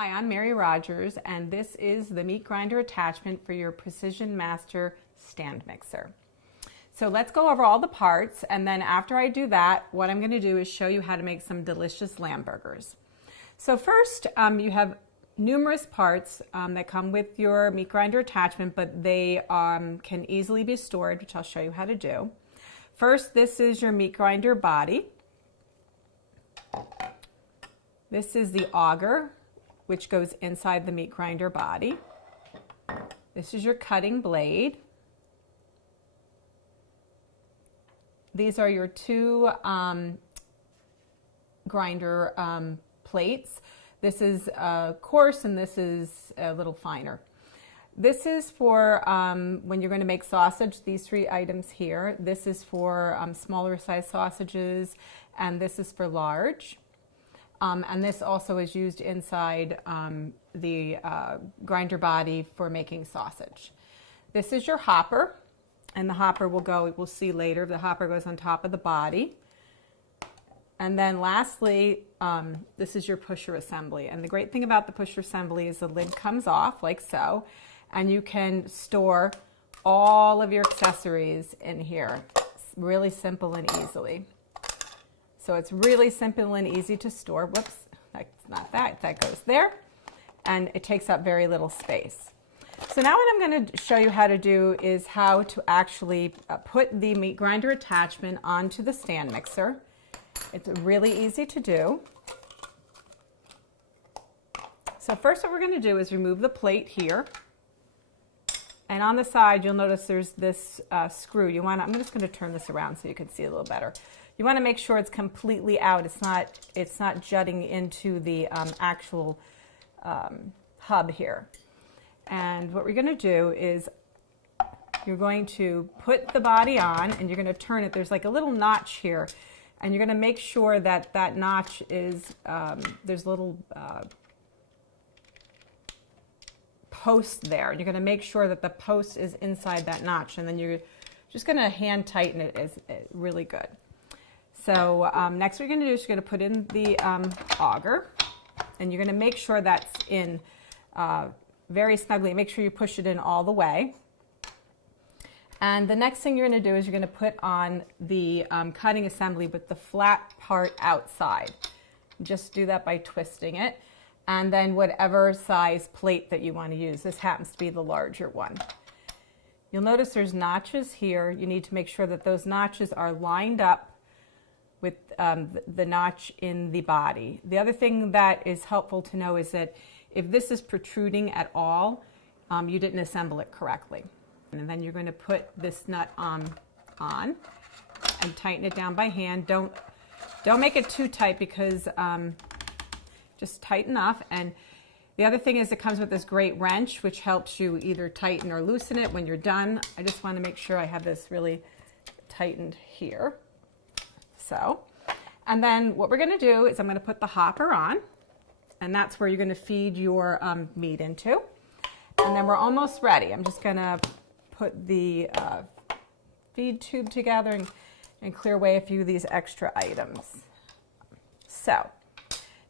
Hi, I'm Mary Rogers, and this is the meat grinder attachment for your Precision Master stand mixer. So let's go over all the parts, and then after I do that, what I'm going to do is show you how to make some delicious lamb burgers. So first, you have numerous parts that come with your meat grinder attachment, but they can easily be stored, which I'll show you how to do. First, this is your meat grinder body. This is the auger, which goes inside the meat grinder body. This is your cutting blade. These are your two grinder plates. This is coarse and this is a little finer. This is for when you're going to make sausage, these three items here. This is for smaller size sausages, and this is for large. And this also is used inside the grinder body for making sausage. This is your hopper, and the hopper will go, we'll see later, the hopper goes on top of the body. And then lastly, this is your pusher assembly. And the great thing about the pusher assembly is the lid comes off like so, and you can store all of your accessories in here. It's really simple and easily. So it's really simple and easy to store. Whoops, that's not that. That goes there. And it takes up very little space. So now what I'm going to show you how to do is how to actually put the meat grinder attachment onto the stand mixer. It's really easy to do. So first what we're going to do is remove the plate here. And on the side, you'll notice there's this screw. I'm just going to turn this around so you can see a little better. You want to make sure it's completely out. It's not jutting into the actual hub here. And what we're going to do is you're going to put the body on and you're going to turn it. There's like a little notch here, and you're going to make sure that that notch is there's little post there. You're going to make sure that the post is inside that notch, and then you're just going to hand tighten it. Is really good. So next what you're going to do is you're going to put in the auger, and you're going to make sure that's in very snugly. Make sure you push it in all the way. And the next thing you're going to do is you're going to put on the cutting assembly with the flat part outside. Just do that by twisting it. And then whatever size plate that you want to use. This happens to be the larger one. You'll notice there's notches here. You need to make sure that those notches are lined up with the notch in the body. The other thing that is helpful to know is that if this is protruding at all, you didn't assemble it correctly. And then you're going to put this nut on and tighten it down by hand. Don't make it too tight because just tight enough. And the other thing is it comes with this great wrench which helps you either tighten or loosen it when you're done. I just want to make sure I have this really tightened here. So, and then what we're going to do is I'm going to put the hopper on, and that's where you're going to feed your meat into. And then we're almost ready. I'm just going to put the feed tube together and clear away a few of these extra items. So,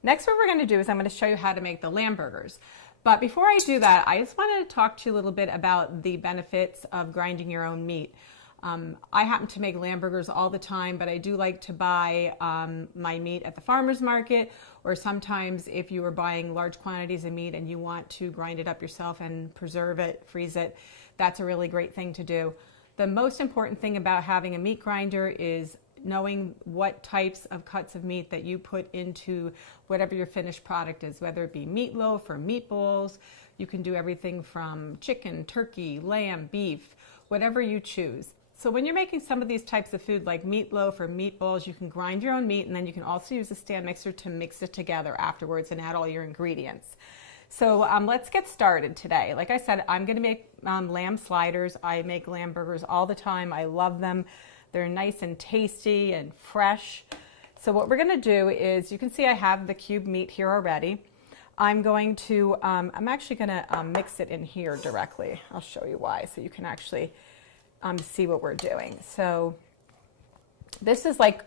next what we're going to do is I'm going to show you how to make the lamb burgers. But before I do that, I just wanted to talk to you a little bit about the benefits of grinding your own meat. I happen to make lamb burgers all the time, but I do like to buy my meat at the farmer's market, or sometimes if you are buying large quantities of meat and you want to grind it up yourself and preserve it, freeze it, that's a really great thing to do. The most important thing about having a meat grinder is knowing what types of cuts of meat that you put into whatever your finished product is, whether it be meatloaf or meatballs. You can do everything from chicken, turkey, lamb, beef, whatever you choose. So when you're making some of these types of food like meatloaf or meatballs, you can grind your own meat, and then you can also use a stand mixer to mix it together afterwards and add all your ingredients. So let's get started today. Like I said, I'm going to make lamb sliders. I make lamb burgers all the time. I love them. They're nice and tasty and fresh. So what we're going to do is, you can see I have the cube meat here already. I'm actually going to mix it in here directly. I'll show you why, so you can actually see what we're doing. So This is like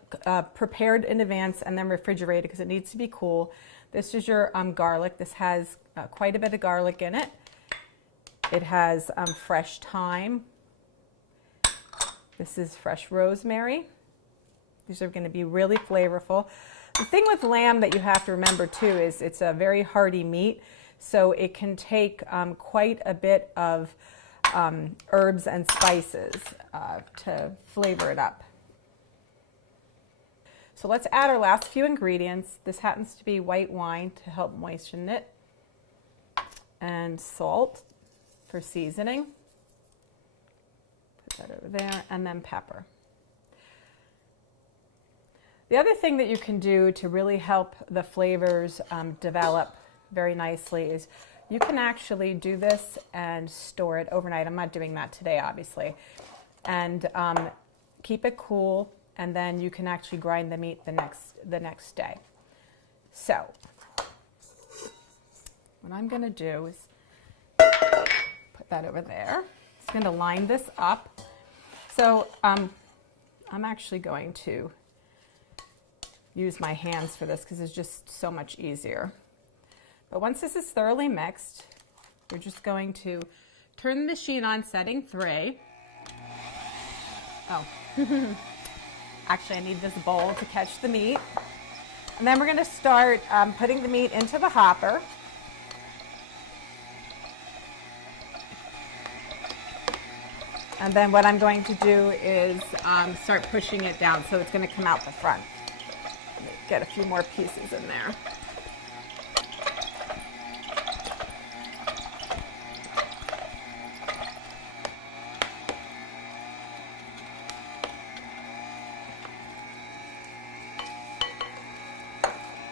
prepared in advance and then refrigerated because it needs to be cool. This is your garlic. This has quite a bit of garlic in it. It has fresh thyme. This is fresh rosemary. These are going to be really flavorful. The thing with lamb that you have to remember too is it's a very hearty meat, so it can take quite a bit of herbs and spices to flavor it up. So let's add our last few ingredients. This happens to be white wine to help moisten it, and salt for seasoning. Put that over there, and then pepper. The other thing that you can do to really help the flavors develop very nicely is you can actually do this and store it overnight. I'm not doing that today, obviously. And keep it cool, and then you can actually grind the meat the next day. So what I'm going to do is put that over there. It's going to line this up. So I'm actually going to use my hands for this because it's just so much easier. But once this is thoroughly mixed, we're just going to turn the machine on setting 3. Oh, actually I need this bowl to catch the meat. And then we're going to start putting the meat into the hopper. And then what I'm going to do is start pushing it down so it's going to come out the front. Get a few more pieces in there.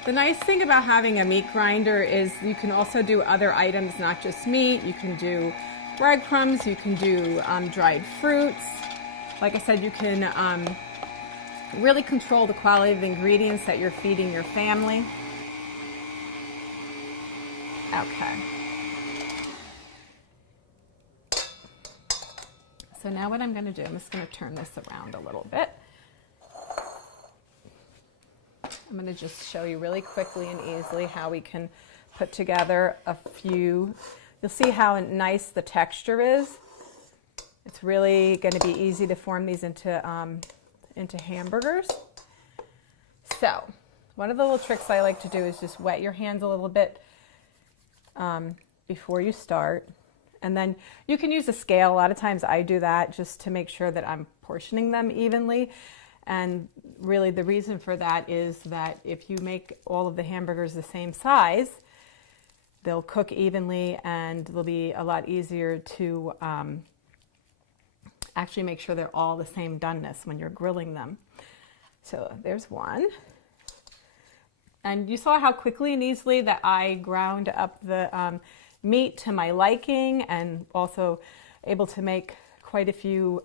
The nice thing about having a meat grinder is you can also do other items, not just meat. You can do breadcrumbs, you can do dried fruits. Like I said, you can really control the quality of the ingredients that you're feeding your family. Okay. So now what I'm going to do, I'm just going to turn this around a little bit. I'm going to just show you really quickly and easily how we can put together a few. You'll see how nice the texture is. It's really going to be easy to form these into hamburgers. So one of the little tricks I like to do is just wet your hands a little bit before you start. And then you can use a scale. A lot of times I do that just to make sure that I'm portioning them evenly. And really the reason for that is that if you make all of the hamburgers the same size, they'll cook evenly and they'll be a lot easier to actually make sure they're all the same doneness when you're grilling them. So there's one. And you saw how quickly and easily that I ground up the meat to my liking, and also able to make quite a few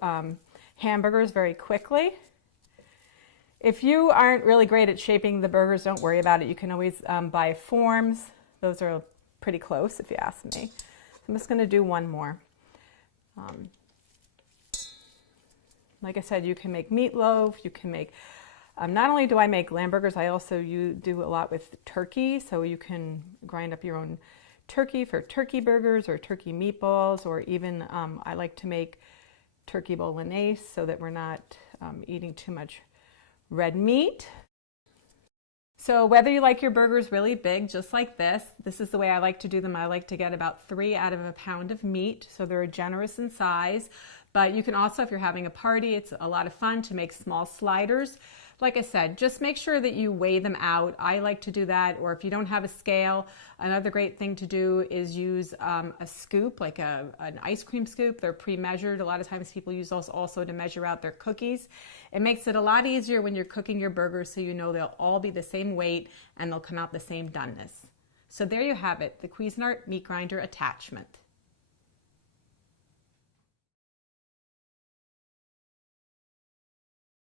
hamburgers very quickly. If you aren't really great at shaping the burgers, don't worry about it. You can always buy forms. Those are pretty close if you ask me. I'm just going to do one more. Like I said, you can make meatloaf. You can make, not only do I make lamb burgers, I also do a lot with turkey. So you can grind up your own turkey for turkey burgers or turkey meatballs, or even I like to make turkey bolognese so that we're not eating too much red meat. So whether you like your burgers really big, just like this is the way I like to do them. I like to get about 3 out of a pound of meat, so they're generous in size. But you can also, if you're having a party, it's a lot of fun to make small sliders. Like I said, just make sure that you weigh them out. I like to do that, or if you don't have a scale, another great thing to do is use a scoop, like an ice cream scoop. They're pre-measured. A lot of times people use those also to measure out their cookies. It makes it a lot easier when you're cooking your burgers, so you know they'll all be the same weight and they'll come out the same doneness. So there you have it, the Cuisinart Meat Grinder Attachment.